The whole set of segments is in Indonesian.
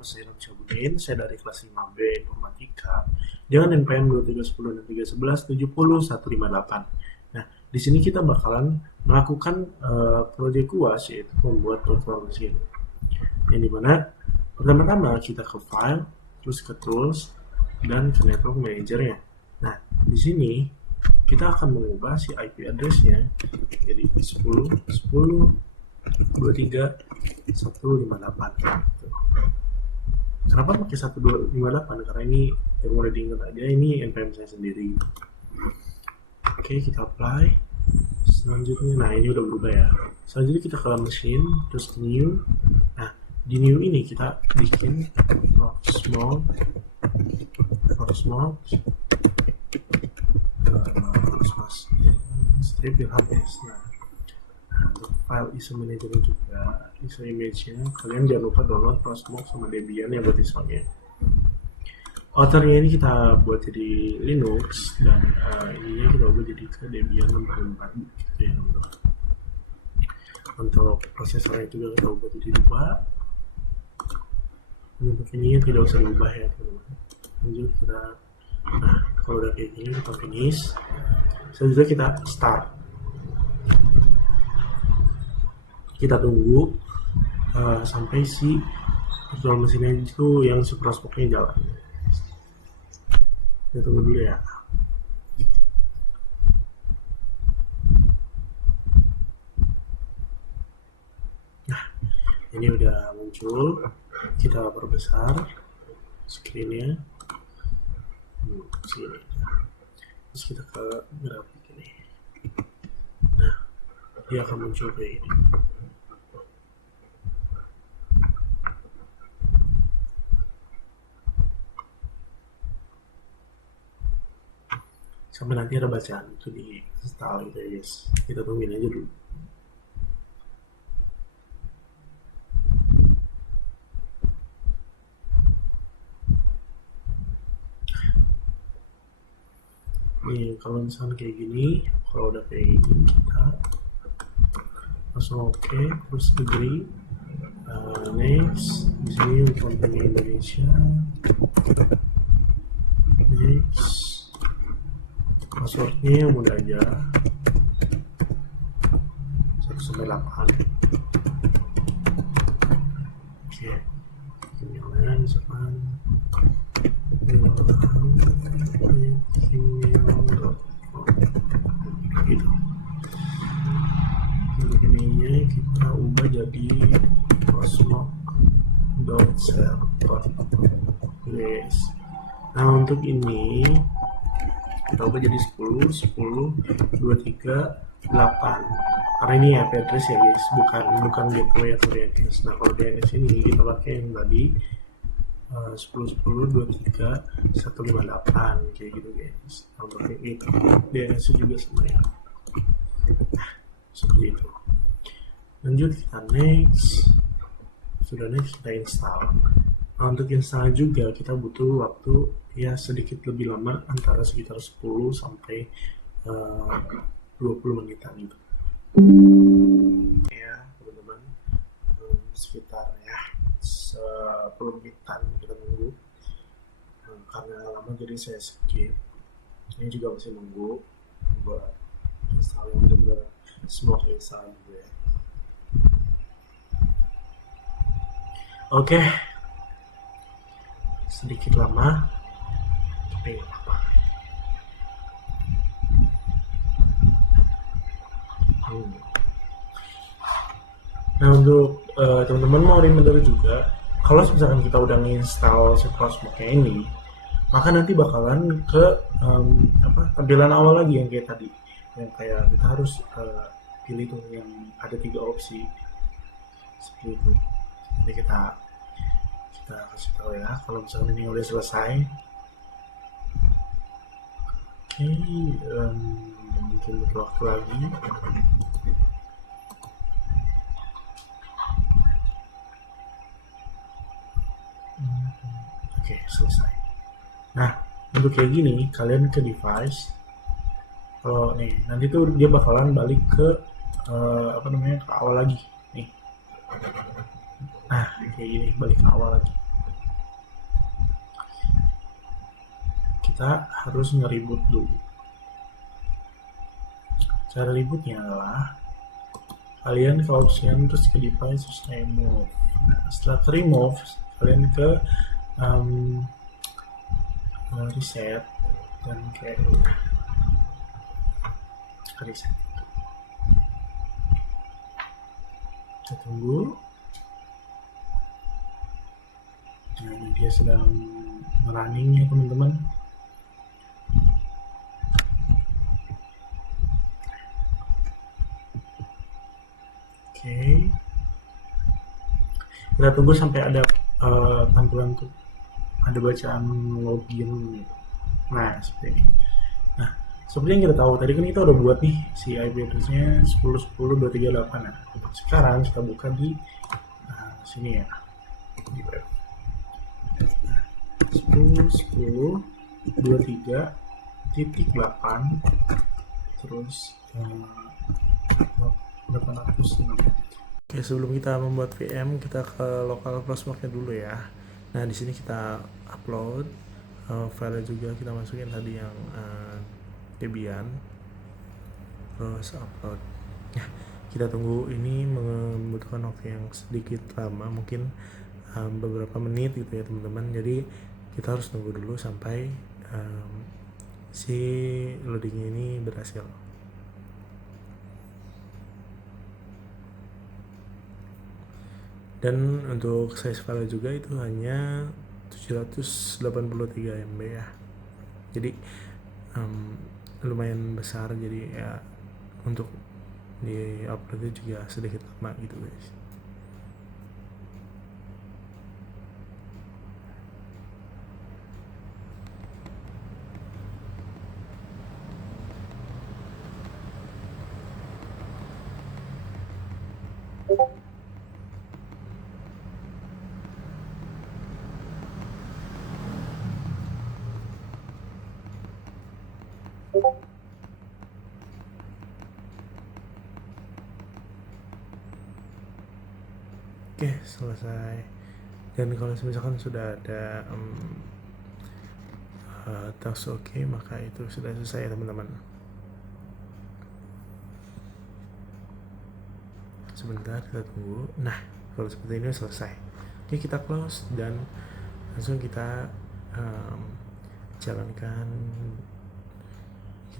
nama saya Ilham Syahbudin, saya dari kelas 5B Informatika dengan NPM 2310 dan 311 70158. Nah, di sini kita bakalan melakukan proyek UAS, yaitu membuat virtual machine. Yang dimana pertama-tama kita ke file, terus ke tools, dan ke network manager-nya. Nah, di sini kita akan mengubah si IP address-nya jadi 10 23 158. Kenapa pakai 1258? Karena ini yang udah diingat aja, ini NPM saya sendiri. Oke, kita apply. Selanjutnya, nah ini udah berubah ya. Selanjutnya kita ke machine, terus new. Nah, di new ini kita bikin small strip HTS. Nah, untuk file ISO manager juga, ISO image-nya, kalian jangan lupa download Proxmox sama Debian ya buat ISO-nya. Author-nya ini kita buat jadi Linux, dan ininya kita ubah jadi ke Debian 64 gitu ya. Untuk prosesornya juga kita ubah jadi 2. Untuk ininya tidak usah diubah ya teman-teman. Lanjut kita, nah kalau udah kayak gini kita finish. Selanjutnya kita start. Kita tunggu sampai si virtual mesinnya itu yang si Proxmox-nya jalan. Kita tunggu dulu ya. Nah, ini udah muncul. Kita perbesar screen-nya. Sini. Terus kita ke grafik ini. Nah, dia akan muncul kayak ini. Sampai nanti ada bacaan itu di install gitu ya guys. Kita tungguin aja dulu. Nih kalau misalnya kayak gini, kalau udah kayak gini kita langsung oke, terus agree, next. Di sini company Indonesia, next. Passwordnya yang mudah aja, 1-8. Oke, emailnya misalkan gitu. Ininya kita ubah jadi proxmox.server. Yes. Nah untuk ini kita ubah jadi 10.10.23.8 karena ini IP address ya guys, bukan gateway atau DNS. Nah kalau DNS ini kita pakai yang tadi 10.10.23.158 kayak gitu guys. Nah, untuk itu DNS juga sama ya. Seperti itu. Lanjut kita next. Sudah next kita install. Nah, untuk install juga kita butuh waktu ya sedikit lebih lama, antara sekitar 10 sampai 20 menitan gitu. Ya teman-teman, sekitar ya 10 menitan kita nunggu. Karena lama jadi saya skip. Ini juga masih nunggu buat install yang benar-benar semua install juga ya. Oke. Sedikit lama, tapi nggak apa-apa. Nah untuk teman-teman mau reminder juga, kalau misalkan kita udah nginstal si Proxmox-nya ini, maka nanti bakalan ke tampilan awal lagi yang kayak tadi, yang kayak kita harus pilih tuh yang ada 3 opsi seperti itu. Nanti kita kasih tahu ya kalau misalnya ini udah selesai. Oke, mungkin butuh waktu lagi. Oke, selesai. Nah untuk kayak gini kalian ke device, kalau nih nanti tuh dia bakalan balik ke ke awal lagi nih. Nah kayak gini balik ke awal lagi. kita harus nge-reboot dulu. Cara rebootnya adalah kalian ke option, terus ke device, terus remove. Nah, setelah ke remove, kalian ke reset dan ke reset. Kita tunggu. Nah, dia sedang running ya teman-teman. Oke. Kita tunggu sampai ada tampilan tuh, ada bacaan login. Nah, seperti ini. Nah, seperti yang kita tahu tadi kan kita udah buat nih si IP address-nya 10.10.238. Nah, sekarang kita buka di sini ya, di web. 10.10.23.8 terus 806. Oke, sebelum kita membuat VM, kita ke localhost-nya dulu ya. Nah, di sini kita upload file juga, kita masukin tadi yang Debian, terus upload. Nah, kita tunggu, ini membutuhkan waktu yang sedikit lama, mungkin beberapa menit gitu ya teman-teman. Jadi kita harus tunggu dulu sampai si loading ini berhasil. Dan untuk size file juga itu hanya 783 MB ya, jadi lumayan besar, jadi ya untuk di upload juga sedikit lama gitu guys. Oke, selesai. Dan kalau misalkan sudah ada task oke, maka itu sudah selesai ya teman-teman. Sebentar, kita tunggu. Nah, kalau seperti ini selesai. Oke, kita close dan langsung kita jalankan.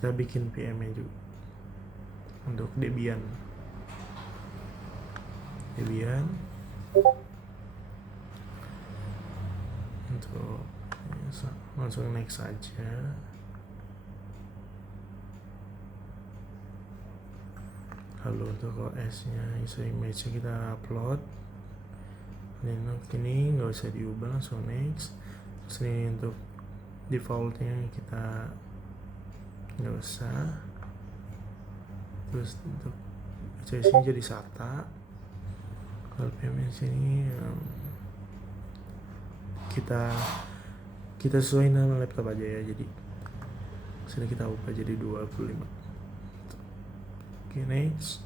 Kita bikin PM-nya juga untuk Debian. Untuk langsung next saja. Lalu untuk OS-nya, user image-nya kita upload. Dan ini nggak usah diubah, langsung next. Terus ini untuk default-nya kita nggak usah. Terus untuk CSI jadi SATA. Kalau PM sini kita sesuai nama laptop aja ya, jadi sini kita ubah jadi 25. Oke, next.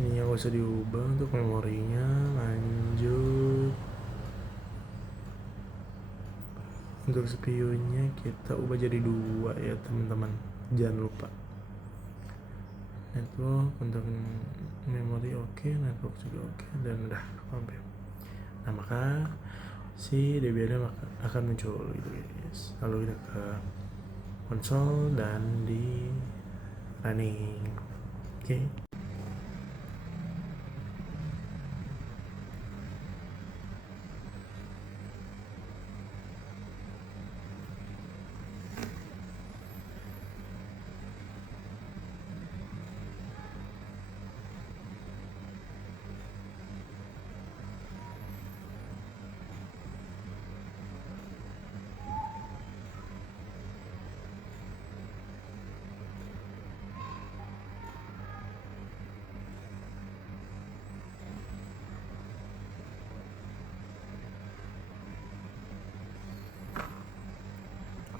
Ini yang usah diubah. Untuk memorinya lanjut. Untuk CPU-nya kita ubah jadi 2 ya teman-teman, jangan lupa. Network untuk memori oke, network juga oke, dan udah sampai. Nah, maka si Debian akan muncul gitu guys. Lalu kita ke konsol dan di running. Oke.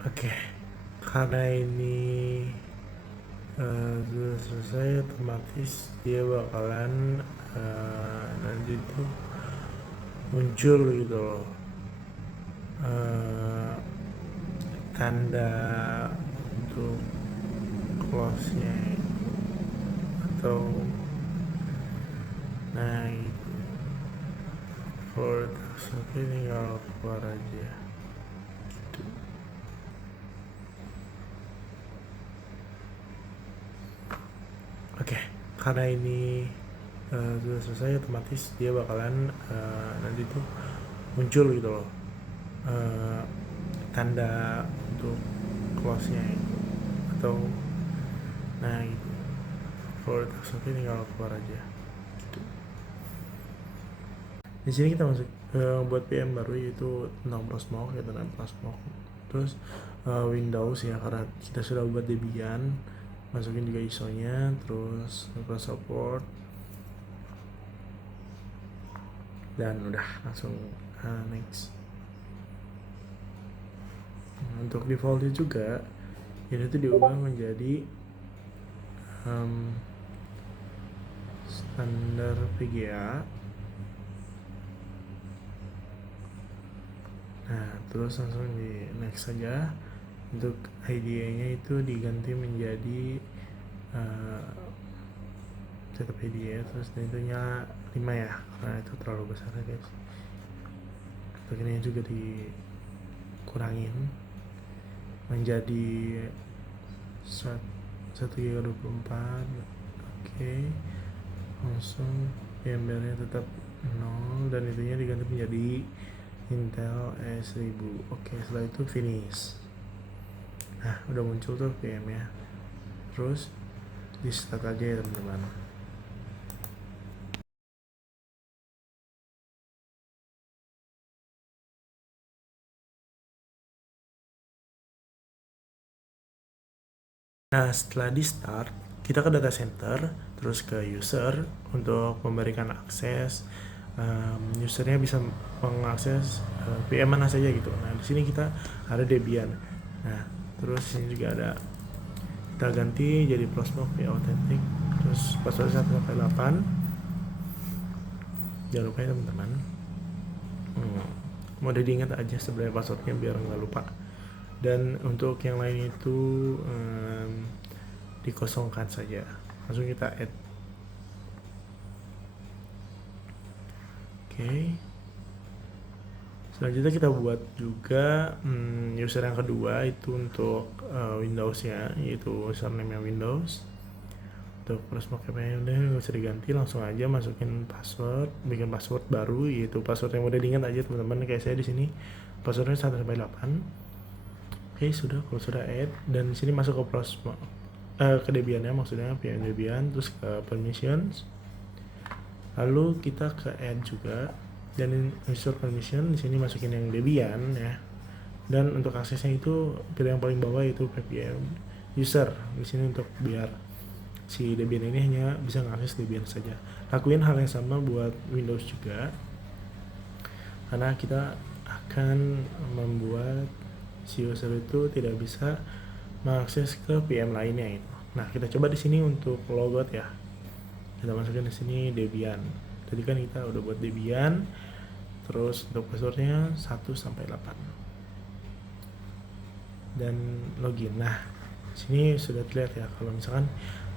Oke, karena ini sudah selesai, otomatis dia bakalan nanti tuh muncul gitu loh, eh, tanda untuk close nya atau nah gitu. Kalau udah selesai tinggal keluar aja gitu. Oke, karena ini sudah selesai, otomatis dia bakalan nanti tuh muncul gitu loh, eh, tanda untuk close nya itu atau nah gitu. Kalau udah selesai tinggal keluar aja gitu. Di sini kita masuk buat PM baru, yaitu tentang Prosmock, ya tentang Prosmock. Terus Windows ya, karena kita sudah buat Debian, masukin juga ISO nya, terus support, dan udah langsung next. Untuk defaultnya juga ini tuh diubah menjadi standar VGA. Nah, terus langsung di next saja. Untuk IDE-nya itu diganti menjadi tetap IDE, terus itunya 5 ya, karena itu terlalu besar ya guys. Bagiannya juga dikurangin menjadi 1 GB 24. Oke, langsung VMware-nya tetap 0 dan itunya diganti menjadi Intel E1000. Oke, setelah itu finish. Nah, udah muncul tuh VM-nya. Terus di start aja ya teman-teman. Nah, setelah di start, kita ke data center, terus ke user untuk memberikan akses. Usernya bisa mengakses VM mana saja gitu. Nah, di sini kita ada Debian. Nah, terus ini juga ada, kita ganti jadi Prosmock via Authentic, terus password 1-8. Jangan lupa ya teman-teman, mau diingat aja sebenarnya passwordnya biar nggak lupa. Dan untuk yang lain itu dikosongkan saja, langsung kita add. Oke, selanjutnya kita buat juga user yang kedua, itu untuk Windows ya, yaitu username Windows. Untuk Prosmock nya udah nggak usah diganti, langsung aja masukin password, bikin password baru, yaitu password yang udah diingat aja teman-teman. Kayak saya di sini passwordnya 1-8. Oke, sudah. Kalau sudah add, dan di sini masuk ke Prosmock, ke Debian ya, maksudnya VM Debian, terus ke permissions, lalu kita ke add juga, dan user permission di sini masukin yang Debian ya. Dan untuk aksesnya itu pilih yang paling bawah, yaitu ppm user di sini, untuk biar si Debian ini hanya bisa mengakses Debian saja. Lakuin hal yang sama buat Windows juga, karena kita akan membuat si user itu tidak bisa mengakses ke VM lainnya itu. Nah, kita coba di sini untuk logout ya. Kita masukin di sini Debian. Tadi kan kita udah buat Debian. Terus untuk passwordnya 1-8. Dan login. Nah, sini sudah terlihat ya, kalau misalkan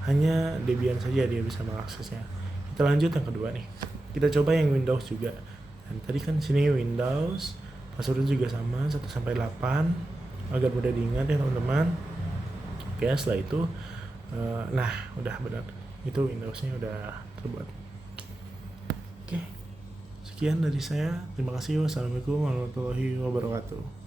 hanya Debian saja dia bisa mengaksesnya. Kita lanjut yang kedua nih. Kita coba yang Windows juga. Dan tadi kan sini Windows, passwordnya juga sama 1-8, agar mudah diingat ya teman-teman. Oke, setelah itu nah udah benar, itu Windowsnya udah terbuat. Oke, sekian dari saya, terima kasih. Wassalamualaikum warahmatullahi wabarakatuh.